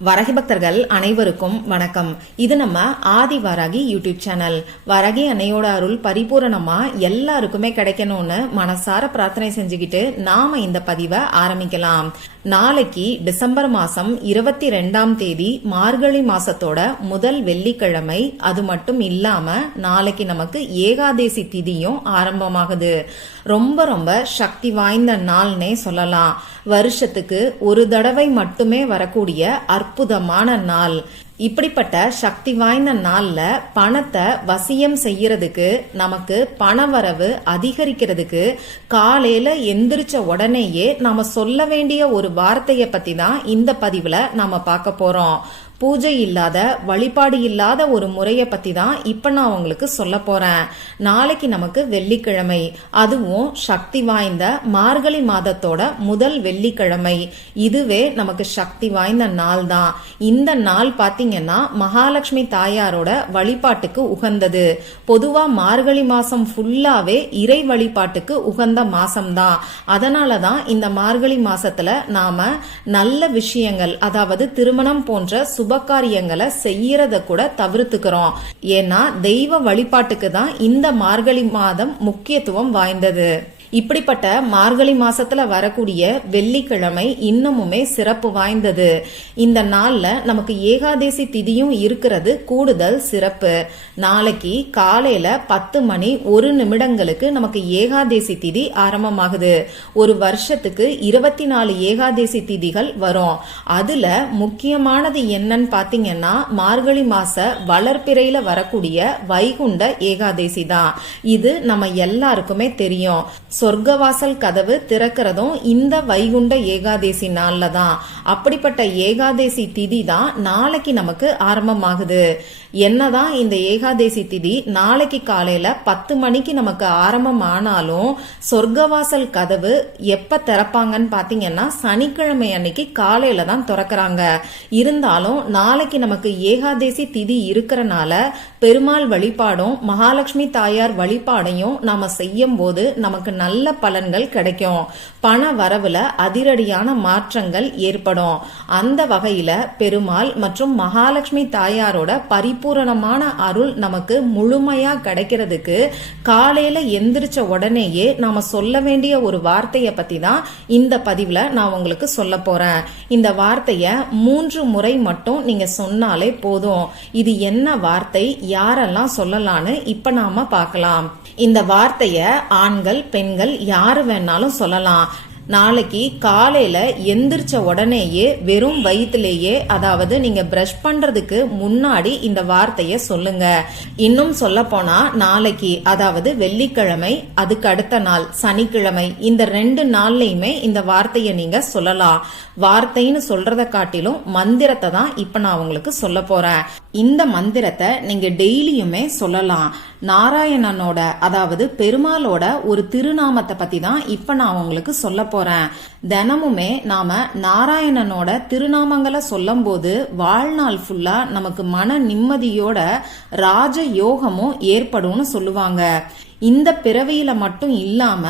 வரகி பக்தர்கள் அனைவருக்கும் வணக்கம். இது நம்ம ஆதி வராகி யூடியூப் சேனல். வரகி அன்னையோட அருள் பரிபூரணமா எல்லாருக்குமே கிடைக்கணும்னு மனசார பிரார்த்தனை செஞ்சுக்கிட்டு நாம இந்த பதிவை ஆரம்பிக்கலாம். நாளைக்கு டிசம்பர் மாசம் 22ஆம் தேதி மார்கழி மாசத்தோட முதல் வெள்ளிக்கிழமை. அது மட்டும் இல்லாம நாளைக்கு நமக்கு ஏகாதேசி திதியும் ஆரம்பமாகுது. ரொம்ப ரொம்ப சக்தி வாய்ந்த நாள்னே சொல்லலாம். வருஷத்துக்கு ஒரு தடவை மட்டுமே வரக்கூடிய அற்புதமான நாள். இப்படிப்பட்ட சக்தி வாய்ந்த நாள்ல பணத்தை வசியம் செய்யறதுக்கு, நமக்கு பணவரவு அதிகரிக்கிறதுக்கு காலையில எந்திரிச்ச உடனேயே நாம சொல்ல வேண்டிய ஒரு வார்த்தைய பத்தி தான் இந்த பதிவுல நாம பார்க்க போறோம். பூஜை இல்லாத, வழிபாடு இல்லாத ஒரு முறைய பத்தி தான் இப்ப நான் உங்களுக்கு சொல்ல போறேன். நாளைக்கு நமக்கு வெள்ளிக்கிழமை, அதுவும் சக்தி வாய்ந்த மார்கழி மாதத்தோட முதல் வெள்ளிக்கிழமை. இதுவே நமக்கு சக்தி வாய்ந்த நாள் தான். இந்த நாள் பாத்தீங்கன்னா மகாலட்சுமி தாயாரோட வழிபாட்டுக்கு உகந்தது. பொதுவா மார்கழி மாசம் ஃபுல்லாவே இறை வழிபாட்டுக்கு உகந்த மாசம்தான். அதனாலதான் இந்த மார்கழி மாசத்துல நாம நல்ல விஷயங்கள், அதாவது திருமணம் போன்ற சுபகாரியங்களை செய்யறத கூட தவிர்த்துக்கிறோம். ஏன்னா தெய்வ வழிபாட்டுக்கு தான் இந்த மார்கழி மாதம் முக்கியத்துவம் வாய்ந்தது. இப்படிப்பட்ட மார்கழி மாசத்துல வரக்கூடிய வெள்ளிக்கிழமை இன்னமுமே சிறப்பு வாய்ந்தது. இந்த நாள்ல நமக்கு ஏகாதேசி திதியும் இருக்கிறது கூடுதல் சிறப்பு. நாளைக்கு காலையில 10 மணி 1 நிமிடங்களுக்கு நமக்கு ஏகாதேசி திதி ஆரம்பமாகுது. ஒரு வருஷத்துக்கு 24 ஏகாதேசி திதிகள் வரும். அதுல முக்கியமானது என்னன்னு பாத்தீங்கன்னா மார்கழி மாச வளர்பிறையில வரக்கூடிய வைகுண்ட ஏகாதேசி தான். இது நம்ம எல்லாருக்குமே தெரியும். சொர்க்கவாசல் கதவு திறக்கிறதும் இந்த வைகுண்ட ஏகாதேசி நாள்ல தான். அப்படிப்பட்ட ஏகாதேசி திதி தான் நாளைக்கு நமக்கு ஆரம்பமாகுது. என்னதான் இந்த ஏகாதேசி திதி நாளைக்கு காலையில 10 மணிக்கு நமக்கு ஆரம்பம் ஆனாலும் சொர்க்கவாசல் கதவு எப்ப திறப்பாங்கன்னு பாத்தீங்கன்னா சனிக்கிழமை அன்னைக்கு காலையில தான் திறக்கிறாங்க. இருந்தாலும் நாளைக்கு நமக்கு ஏகாதேசி திதி இருக்கிறனால பெருமாள் வழிபாடும் மகாலட்சுமி தாயார் வழிபாடையும் நாம செய்யும் போது நமக்கு நல்ல பலன்கள் கிடைக்கும். பண வரவுல அதிரடியான மாற்றங்கள் ஏற்படும். அந்த வகையில பெருமாள் மற்றும் மகாலட்சுமி தாயாரோட பரிபூரணமான அருள் நமக்கு முழுமையா கிடைக்கிறதுக்கு காலையில எந்திரிச்ச உடனேயே நாம சொல்ல வேண்டிய ஒரு வார்த்தைய பத்தி தான் இந்த பதிவுல நான் உங்களுக்கு சொல்ல போறேன். இந்த வார்த்தைய 3 முறை மட்டும் நீங்க சொன்னாலே போதும். இது என்ன வார்த்தை, யாரெல்லாம் சொல்லலான்னு இப்ப நாம பார்க்கலாம். இந்த வார்த்தைய ஆண்கள் பெண்கள் யாரு வேணாலும் சொல்லலாம். நாளைக்கு காலையில எந்திரிச்ச உடனேயே வெறும் வயிற்றுலேயே, அதாவது நீங்க பிரஷ் பண்றதுக்கு முன்னாடி இந்த வார்த்தைய சொல்லுங்க. இன்னும் சொல்ல போனா நாளைக்கு, அதாவது வெள்ளிக்கிழமை, அதுக்கு அடுத்த நாள் சனிக்கிழமை, இந்த 2 நாள்லயுமே இந்த வார்த்தைய நீங்க சொல்லலாம். வார்த்தைன்னு சொல்றத காட்டிலும் மந்திரத்தை தான் இப்ப நான் உங்களுக்கு சொல்ல போறேன். இந்த மந்திரத்தை நீங்க டெய்லியுமே சொல்லலாம். நாராயணனோட, அதாவது பெருமாளோட ஒரு திருநாமத்தை பத்தி தான் இப்ப நான் உங்களுக்கு சொல்ல போறேன். தினமுமே நாம நாராயணனோட திருநாமங்களை சொல்லும் போது வாழ்நாள் ஃபுல்லா நமக்கு மன நிம்மதியோட ராஜ யோகமும் ஏற்படும்னு சொல்லுவாங்க. இந்த பிறவியில மட்டும் இல்லாம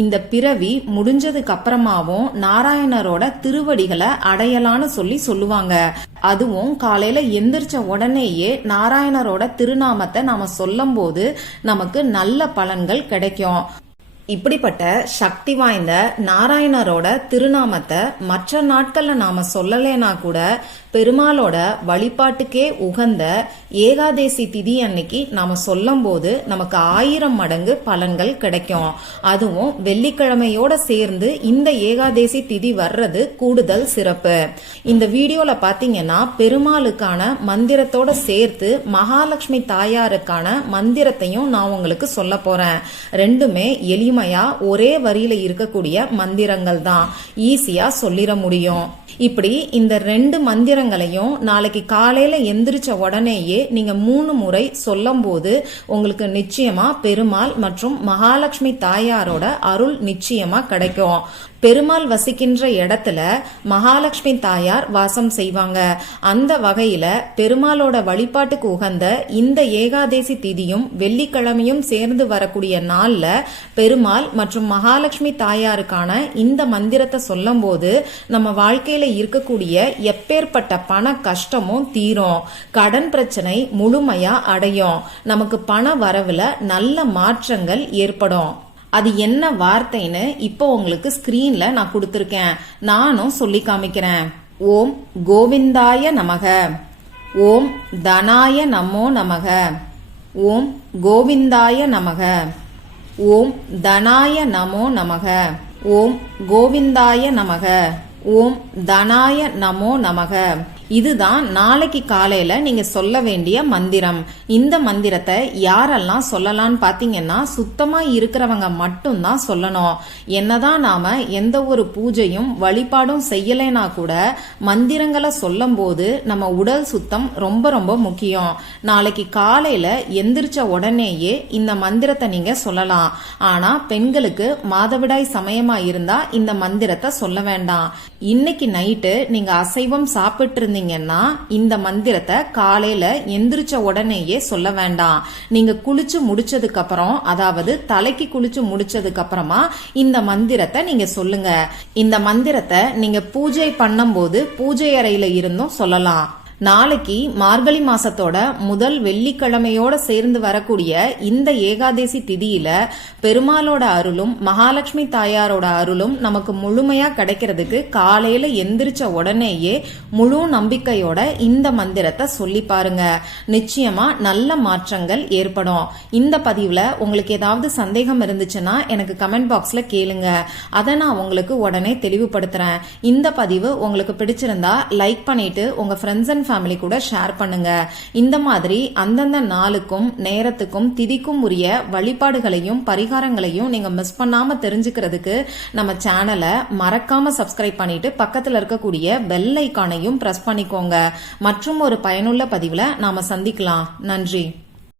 இந்த பிறவி முடிஞ்சதுக்கு அப்புறமாவும் நாராயணரோட திருவடிகளை அடையலான்னு சொல்லுவாங்க. அதுவும் காலையில எந்திரிச்ச உடனேயே நாராயணரோட திருநாமத்தை நாம சொல்லும் போது நமக்கு நல்ல பலன்கள் கிடைக்கும். இப்படிப்பட்ட சக்தி வாய்ந்த நாராயணரோட திருநாமத்தை மற்ற நாட்கள்ல நாம சொல்லலைனா கூட பெருமாளோட வழிபாட்டுக்கே உகந்த ஏகாதேசி திதி அன்னைக்கு நாம சொல்லும் போது நமக்கு 1000 மடங்கு பலன்கள் கிடைக்கும். அதுவும் வெள்ளிக்கிழமையோட சேர்ந்து இந்த ஏகாதேசி திதி வர்றது கூடுதல் சிறப்பு. இந்த வீடியோல பாத்தீங்கன்னா பெருமாளுக்கான மந்திரத்தோட சேர்த்து மகாலட்சுமி தாயாருக்கான மந்திரத்தையும் நான் உங்களுக்கு சொல்ல போறேன். ரெண்டுமே எளிமையா ஒரே வரியில இருக்கக்கூடிய மந்திரங்கள் தான். ஈஸியா சொல்லிட முடியும். இப்படி இந்த 2 மந்திரங்களையும் நாளைக்கு காலையில எந்திரிச்ச உடனேயே நீங்க 3 முறை சொல்லும் போது உங்களுக்கு நிச்சயமா பெருமாள் மற்றும் மகாலட்சுமி தாயாரோட அருள் நிச்சயமா கிடைக்கும். பெருமாள் வசிக்கின்ற இடத்துல மகாலட்சுமி தாயார் வாசம் செய்வாங்க. அந்த வகையில பெருமாளோட வழிபாட்டுக்கு உகந்த இந்த ஏகாதேசி திதியும் வெள்ளிக்கிழமையும் சேர்ந்து வரக்கூடிய நாள்ல பெருமாள் மற்றும் மகாலட்சுமி தாயாருக்கான இந்த மந்திரத்தை சொல்லும் போது நம்ம வாழ்க்கையில இருக்கக்கூடிய எப்பேற்பட்ட பண கஷ்டமும் தீரும், கடன் பிரச்சனை முழுமையா அடையும், நமக்கு பண வரவுல நல்ல மாற்றங்கள் ஏற்படும். அது என்ன வார்த்தைன்னு இப்போ உங்களுக்கு ஸ்கிரீன்ல நான் கொடுத்திருக்கேன், நானும் சொல்லி காமிக்கிறேன். ஓம் கோவிந்தாய நமக, ஓம் தனாய நமோ நமக, ஓம் கோவிந்தாய நமக, ஓம் தனாய நமோ நமக, ஓம் கோவிந்தாய நமக, ஓம் தனாய நமோ நமக. இதுதான் நாளைக்கு காலையில நீங்க சொல்ல வேண்டிய மந்திரம். இந்த மந்திரத்தை யாரெல்லாம் சொல்லலாம்னு பாத்தீங்கன்னா சுத்தமா இருக்கிறவங்க மட்டும்தான் சொல்லணும். என்னதான் நாம எந்த ஒரு பூஜையும் வழிபாடும் செய்யலைனா கூட மந்திரங்களை சொல்லும் போது நம்ம உடல் சுத்தம் ரொம்ப ரொம்ப முக்கியம். நாளைக்கு காலையில எந்திரிச்ச உடனேயே இந்த மந்திரத்தை நீங்க சொல்லலாம். ஆனா பெண்களுக்கு மாதவிடாய் சமயமா இருந்தா இந்த மந்திரத்தை சொல்ல வேண்டாம். இன்னைக்கு நைட்டு நீங்க அசைவம் சாப்பிட்டு இருந்தீங்கன்னா இந்த மந்திரத்தை காலையில எந்திரிச்ச உடனேயே சொல்ல வேண்டாம். நீங்க குளிச்சு முடிச்சதுக்கு அப்புறம், அதாவது தலைக்கு குளிச்சு முடிச்சதுக்கு அப்புறமா இந்த மந்திரத்தை நீங்க சொல்லுங்க. இந்த மந்திரத்தை நீங்க பூஜை பண்ணும் போது பூஜை அறையில இருந்தும் சொல்லலாம். நாளைக்கு மார்கழி மாசத்தோட முதல் வெள்ளிக்கிழமையோட சேர்ந்து வரக்கூடிய இந்த ஏகாதேசி திதியில பெருமாளோட அருளும் மகாலட்சுமி தாயாரோட அருளும் நமக்கு முழுமையா கிடைக்கிறதுக்கு காலையில எந்திரிச்ச உடனேயே முழு நம்பிக்கையோட இந்த மந்திரத்தை சொல்லி பாருங்க. நிச்சயமா நல்ல மாற்றங்கள் ஏற்படும். இந்த பதிவுல உங்களுக்கு ஏதாவது சந்தேகம் இருந்துச்சுன்னா எனக்கு கமெண்ட் பாக்ஸ்ல கேளுங்க, அதை நான் உங்களுக்கு உடனே தெளிவுபடுத்துறேன். இந்த பதிவு உங்களுக்கு பிடிச்சிருந்தா லைக் பண்ணிட்டு உங்க ஃப்ரெண்ட்ஸ் அண்ட் ஃபேமிலி கூட ஷேர் பண்ணுங்க. இந்த மாதிரி அந்தந்த நாளுக்கும் நேரத்துக்கும் திதிக்கும் உரிய வழிபாடுகளையும் பரிகாரங்களையும் நீங்க மிஸ் பண்ணாம தெரிஞ்சுக்கிறதுக்கு நம்ம சேனலை மறக்காம சப்ஸ்கிரைப் பண்ணிட்டு பக்கத்துல இருக்கக்கூடிய பெல் ஐகானையும் பிரஸ் பண்ணிக்கோங்க. மற்றும் ஒரு பயனுள்ள பதிவுல நாம சந்திக்கலாம். நன்றி.